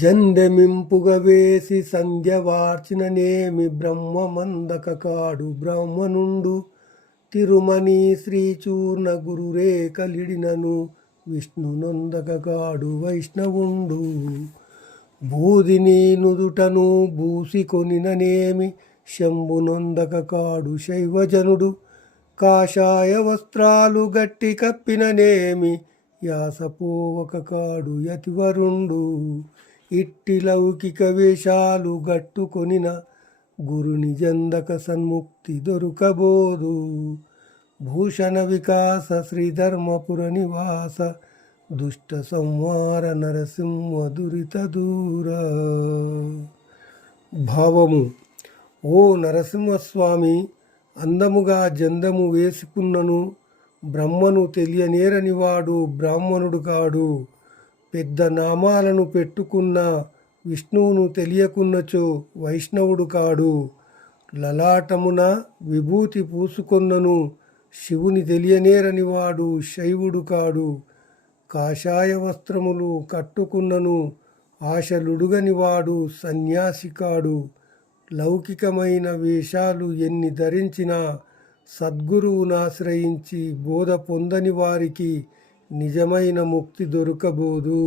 జందెమింపుగ వేసి సంధ్య వార్చిననేమి బ్రహ్మమందక కాడు బ్రాహ్మణుండు తిరుమణి శ్రీచూర్ణ గురురేకలిడినను విష్ణునొందక కాడు వైష్ణవుండు బూదిని నుదుటను బూసి కొనిననేమి శంభునొందక కాడు శైవజనుడు కాషాయ వస్త్రాలు గట్టి కప్పిననేమి యాసపోవక కాడు యతివరుండు ఇట్టి లౌకిక వేషాలు గట్టుకొనిన గురుని జందక సన్ముక్తి దొరకబోదు భూషణ వికాస శ్రీధర్మపుర నివాస దుష్ట సంహార నరసింహ దురిత దూర. భావము: ఓ నరసింహస్వామి, అందముగా జందము వేసుకున్నను బ్రహ్మను తెలియనేరనివాడు బ్రాహ్మణుడు కాడు. పెద్ద నామాలను పెట్టుకున్న విష్ణువును తెలియకున్నచో వైష్ణవుడు కాడు. లలాటమున విభూతి పూసుకొన్నను శివుని తెలియనేరనివాడు శైవుడు కాడు. కాషాయ వస్త్రములు కట్టుకున్నను ఆశలుడుగనివాడు సన్యాసి కాడు. లౌకికమైన వేషాలు ఎన్ని ధరించినా సద్గురువునాశ్రయించి బోధ పొందని వారికి నిజమైన ముక్తి దొరకబోదు.